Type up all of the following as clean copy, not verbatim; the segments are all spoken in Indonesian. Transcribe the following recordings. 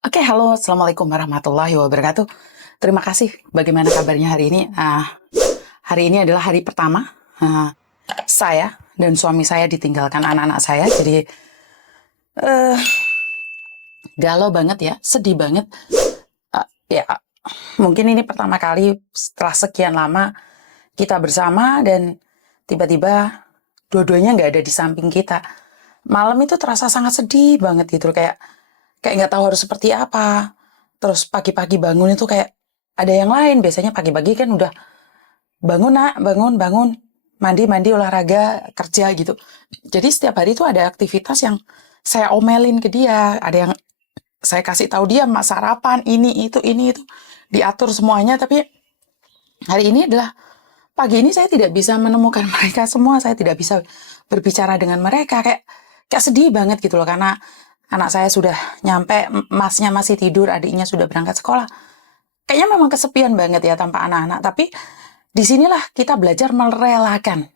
Oke, halo, Assalamualaikum warahmatullahi wabarakatuh. Terima kasih. Bagaimana kabarnya hari ini? Hari ini adalah hari pertama saya dan suami saya ditinggalkan anak-anak saya. Jadi eh, galau banget ya, sedih banget. Ya, mungkin ini pertama kali setelah sekian lama kita bersama dan tiba-tiba dua-duanya nggak ada di samping kita. Malam itu terasa sangat sedih banget gitu, kayak nggak tahu harus seperti apa. Terus pagi-pagi bangun itu kayak ada yang lain. Biasanya pagi-pagi kan udah bangun nak, bangun, mandi, olahraga, kerja gitu. Jadi setiap hari itu ada aktivitas yang saya omelin ke dia. Ada yang saya kasih tahu dia, mas sarapan, ini, itu, diatur semuanya. Tapi hari ini adalah pagi ini saya tidak bisa menemukan mereka semua. Saya tidak bisa berbicara dengan mereka. Kayak sedih banget gitu loh, karena anak saya sudah nyampe, masnya masih tidur, adiknya sudah berangkat sekolah. Kayaknya memang kesepian banget ya tanpa anak-anak. Tapi disinilah kita belajar merelakan.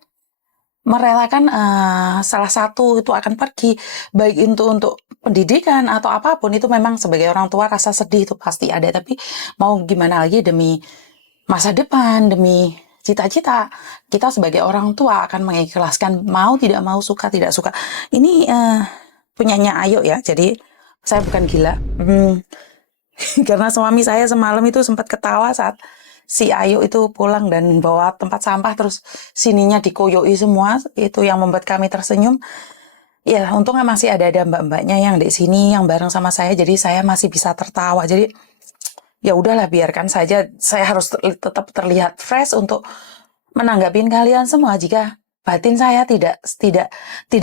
Salah satu itu akan pergi, baik itu untuk pendidikan atau apapun, itu memang sebagai orang tua rasa sedih itu pasti ada. Tapi mau gimana lagi, demi masa depan, demi cita-cita, kita sebagai orang tua akan mengikhlaskan, mau tidak mau, suka tidak suka. Ini punyanya Ayo ya, jadi saya bukan gila. Karena suami saya semalam itu sempat ketawa saat si Ayu itu pulang dan bawa tempat sampah, terus sininya dikoyoi semua. Itu yang membuat kami tersenyum. Ya, untungnya masih ada mbak-mbaknya yang di sini yang bareng sama saya, jadi saya masih bisa tertawa. Jadi ya udahlah, biarkan saja. Saya harus tetap terlihat fresh untuk menanggapin kalian semua. Jika batin saya tidak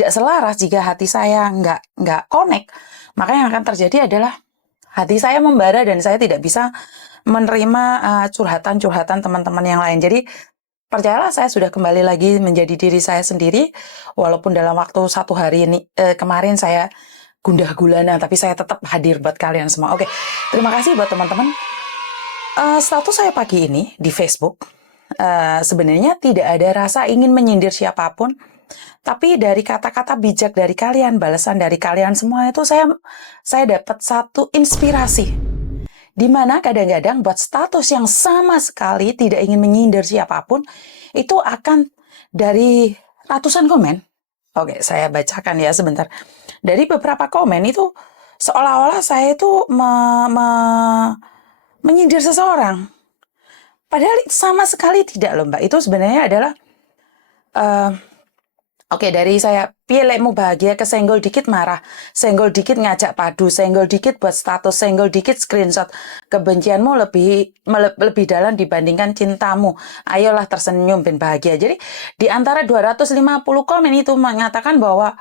selaras, jika hati saya nggak connect, maka yang akan terjadi adalah hati saya membara dan saya tidak bisa menerima curhatan-curhatan teman-teman yang lain. Jadi percayalah, saya sudah kembali lagi menjadi diri saya sendiri, walaupun dalam waktu 1 hari ini kemarin saya gundah gulana, tapi saya tetap hadir buat kalian semua. Oke, terima kasih buat teman-teman. Status saya pagi ini di Facebook sebenarnya tidak ada rasa ingin menyindir siapapun, tapi dari kata-kata bijak dari kalian, balasan dari kalian semua itu saya dapat satu inspirasi. Di mana kadang-kadang buat status yang sama sekali tidak ingin menyindir siapapun, itu akan dari ratusan komen. Oke, saya bacakan ya sebentar. Dari beberapa komen itu seolah-olah saya itu menyindir seseorang. Padahal sama sekali tidak loh Mbak. Itu sebenarnya adalah Oke, dari saya, pilihmu bahagia, kesenggol dikit marah, senggol dikit ngajak padu, senggol dikit buat status, senggol dikit screenshot. Kebencianmu lebih dalam dibandingkan cintamu. Ayolah tersenyum dan bahagia. Jadi di antara 250 komen itu mengatakan bahwa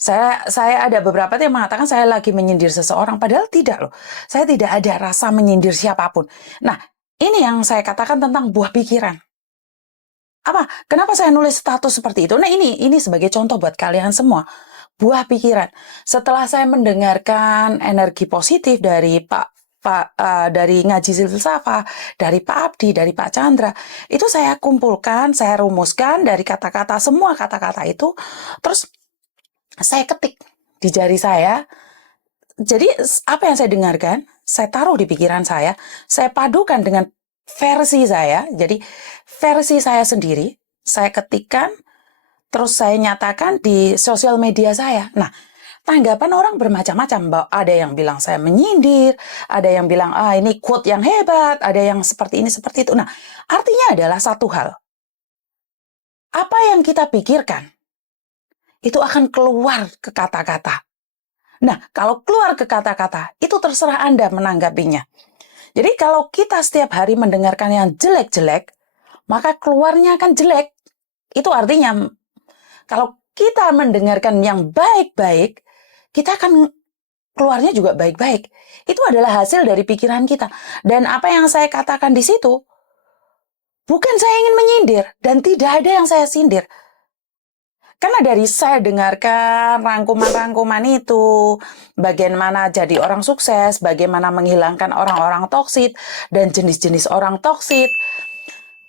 saya ada beberapa yang mengatakan saya lagi menyindir seseorang, padahal tidak loh. Saya tidak ada rasa menyindir siapapun. Nah, ini yang saya katakan tentang buah pikiran. Kenapa saya nulis status seperti itu? Nah, ini sebagai contoh buat kalian semua. Buah pikiran. Setelah saya mendengarkan energi positif dari dari ngaji filsafah, dari Pak Abdi, dari Pak Chandra, itu saya kumpulkan, saya rumuskan dari kata-kata, semua kata-kata itu, terus saya ketik di jari saya. Jadi apa yang saya dengarkan, saya taruh di pikiran saya padukan dengan versi saya. Jadi versi saya sendiri, saya ketikkan, terus saya nyatakan di sosial media saya. Nah, tanggapan orang bermacam-macam. Ada yang bilang saya menyindir, ada yang bilang ini quote yang hebat, ada yang seperti ini, seperti itu. Nah, artinya adalah satu hal. Apa yang kita pikirkan, itu akan keluar ke kata-kata. Nah, kalau keluar ke kata-kata, itu terserah Anda menanggapinya. Jadi kalau kita setiap hari mendengarkan yang jelek-jelek, maka keluarnya akan jelek. Itu artinya, kalau kita mendengarkan yang baik-baik, kita akan keluarnya juga baik-baik. Itu adalah hasil dari pikiran kita. Dan apa yang saya katakan di situ, bukan saya ingin menyindir, dan tidak ada yang saya sindir. Karena dari saya dengarkan rangkuman-rangkuman itu, bagaimana jadi orang sukses, bagaimana menghilangkan orang-orang toksik, dan jenis-jenis orang toksik.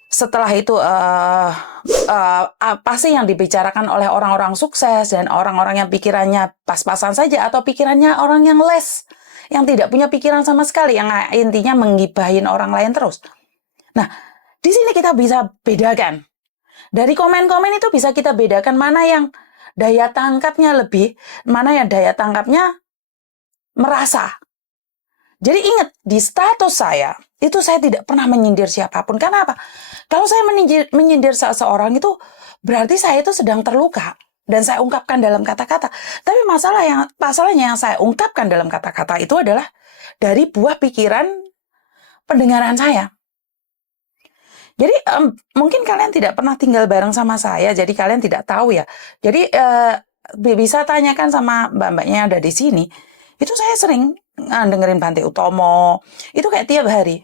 Setelah itu, apa sih yang dibicarakan oleh orang-orang sukses, dan orang-orang yang pikirannya pas-pasan saja, atau pikirannya orang yang less, yang tidak punya pikiran sama sekali, yang intinya menggibahin orang lain terus. Nah, di sini kita bisa bedakan. Dari komen-komen itu bisa kita bedakan mana yang daya tangkapnya lebih, mana yang daya tangkapnya merasa. Jadi ingat, di status saya, itu saya tidak pernah menyindir siapapun. Karena apa? Kalau saya menyindir seseorang itu, berarti saya itu sedang terluka. Dan saya ungkapkan dalam kata-kata. Tapi masalahnya yang saya ungkapkan dalam kata-kata itu adalah dari buah pikiran pendengaran saya. Jadi mungkin kalian tidak pernah tinggal bareng sama saya, jadi kalian tidak tahu ya. Jadi bisa tanyakan sama mbak-mbaknya yang ada di sini. Itu saya sering dengerin Bante Utomo. Itu kayak tiap hari.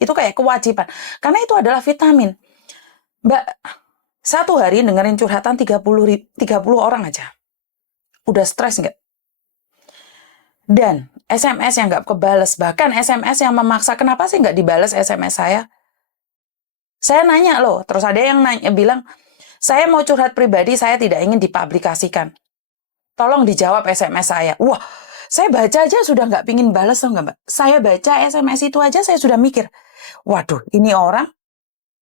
Itu kayak kewajiban. Karena itu adalah vitamin. Mbak, satu hari dengerin curhatan 30 orang aja. Udah stres nggak? Dan SMS yang nggak kebales. Bahkan SMS yang memaksa. Kenapa sih nggak dibales SMS saya? Saya nanya loh, terus ada yang bilang, saya mau curhat pribadi, saya tidak ingin dipublikasikan. Tolong dijawab SMS saya. Wah, saya baca aja sudah nggak pingin balas, nggak Mbak? Saya baca SMS itu aja, saya sudah mikir, waduh, ini orang,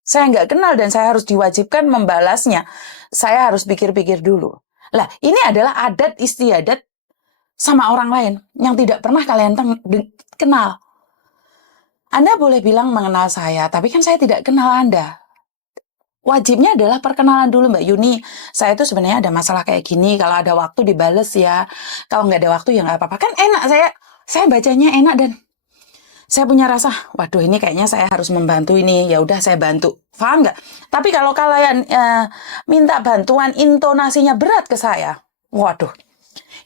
saya nggak kenal dan saya harus diwajibkan membalasnya. Saya harus pikir-pikir dulu. Lah, ini adalah adat istiadat sama orang lain yang tidak pernah kalian kenal. Anda boleh bilang mengenal saya, tapi kan saya tidak kenal Anda. Wajibnya adalah perkenalan dulu, Mbak Yuni. Saya itu sebenarnya ada masalah kayak gini, kalau ada waktu dibales ya. Kalau nggak ada waktu ya nggak apa-apa. Kan enak, saya bacanya enak dan saya punya rasa, waduh ini kayaknya saya harus membantu ini. Ya udah saya bantu. Paham nggak? Tapi kalau kalian minta bantuan, intonasinya berat ke saya. Waduh,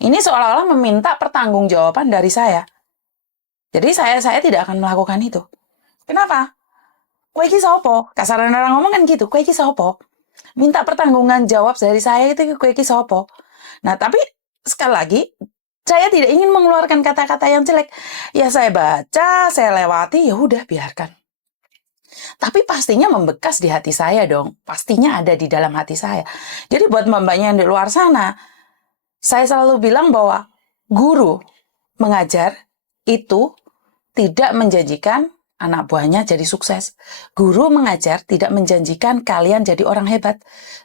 ini seolah-olah meminta pertanggungjawaban dari saya. Jadi saya tidak akan melakukan itu. Kenapa? Kowe iki sapa? Kasaran orang ngomong kan gitu. Kowe iki sapa? Minta pertanggungan jawab dari saya itu kowe iki sapa? Nah, tapi sekali lagi saya tidak ingin mengeluarkan kata-kata yang jelek. Ya saya baca, saya lewati, ya udah biarkan. Tapi pastinya membekas di hati saya dong. Pastinya ada di dalam hati saya. Jadi buat mbak-mbaknya yang di luar sana, saya selalu bilang bahwa guru mengajar itu tidak menjanjikan anak buahnya jadi sukses. Guru mengajar tidak menjanjikan kalian jadi orang hebat.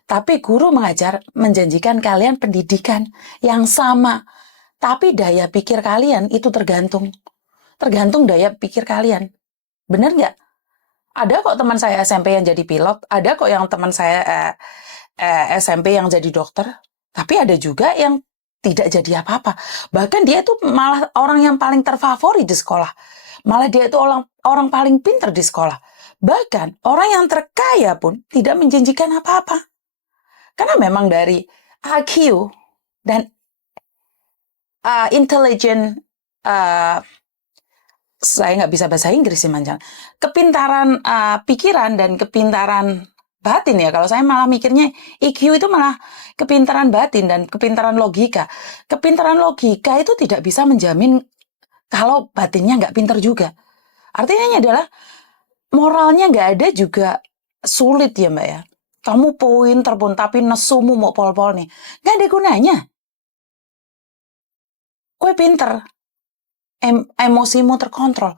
Tapi guru mengajar menjanjikan kalian pendidikan yang sama. Tapi daya pikir kalian itu tergantung. Tergantung daya pikir kalian. Bener nggak? Ada kok teman saya SMP yang jadi pilot. Ada kok yang teman saya SMP yang jadi dokter. Tapi ada juga yang tidak jadi apa-apa. Bahkan dia itu malah orang yang paling terfavorit di sekolah. Malah dia itu orang paling pintar di sekolah. Bahkan orang yang terkaya pun tidak menjanjikan apa-apa. Karena memang dari IQ dan intelligent, saya nggak bisa bahasa Inggris sih mancan. Kepintaran pikiran dan kepintaran batin ya. Kalau saya malah mikirnya IQ itu malah kepintaran batin dan kepintaran logika. Kepintaran logika itu tidak bisa menjamin kalau batinnya nggak pinter juga. Artinya ini adalah moralnya nggak ada juga sulit ya Mbak ya. Kamu pinter pun tapi nesumu mau pol-pol nih. Nggak ada gunanya. Kue pinter. Emosimu terkontrol.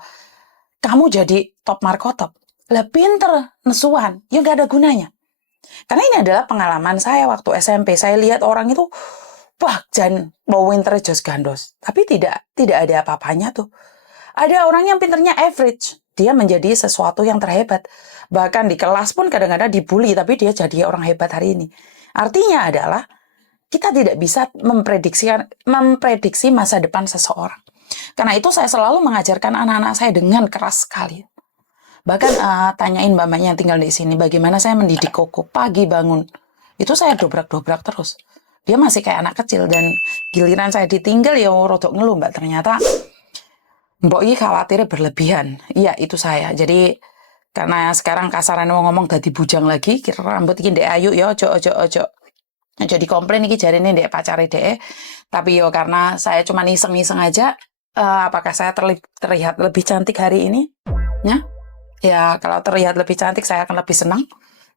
Kamu jadi top markotop. Lah pinter nesuan. Ya nggak ada gunanya. Karena ini adalah pengalaman saya waktu SMP. Saya lihat orang itu jan mau winter jos gandos. Tapi tidak ada apa-apanya tuh. Ada orang yang pinternya average. Dia menjadi sesuatu yang terhebat. Bahkan di kelas pun kadang-kadang dibully, tapi dia jadi orang hebat hari ini. Artinya adalah kita tidak bisa memprediksi masa depan seseorang. Karena itu saya selalu mengajarkan anak-anak saya dengan keras sekali. Bahkan tanyain mbak-mbaknya yang tinggal di sini, bagaimana saya mendidik Koko. Pagi bangun, itu saya dobrak-dobrak terus. Dia masih kayak anak kecil dan giliran saya ditinggal ya rodok ngeluh Mbak. Ternyata Mbok ini khawatirnya berlebihan. Iya itu saya. Jadi karena sekarang kasaran ngomong dadi bujang lagi, kira rambut iki ndek ayu ya ojo. Jadi komplain iki jarine ndek pacare dhek. Tapi yo karena saya cuma iseng-iseng aja, apakah saya terlihat lebih cantik hari ini? Ya kalau terlihat lebih cantik saya akan lebih senang.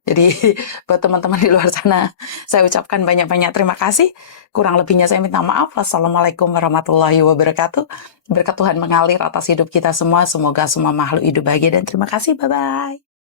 Jadi buat teman-teman di luar sana, saya ucapkan banyak-banyak terima kasih. Kurang lebihnya saya minta maaf. Wassalamualaikum warahmatullahi wabarakatuh. Berkat Tuhan mengalir atas hidup kita semua. Semoga semua makhluk hidup bahagia dan terima kasih. Bye-bye.